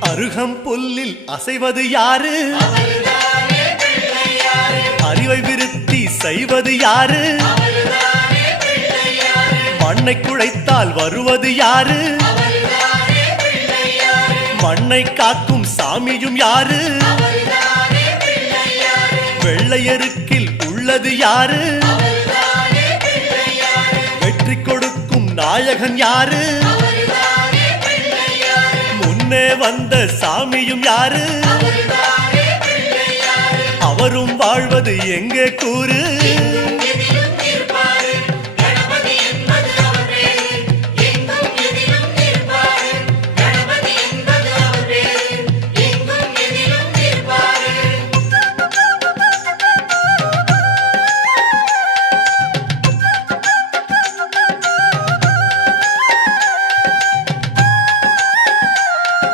அருகம் புல்லில் அசைவது யாரு? அறிவை விருத்தி செய்வது யாரு? மண்ணை குழைத்தால் வருவது யாரு? மண்ணை காக்கும் சாமியும் யாரு? வெள்ளையருக்கில் உள்ளது யாரு? வெற்றி கொடுக்கும் நாயகன் யாரு? முன்னே வந்த சாமியும் யாரு? அவரும் வாழ்வது எங்கே கூறு?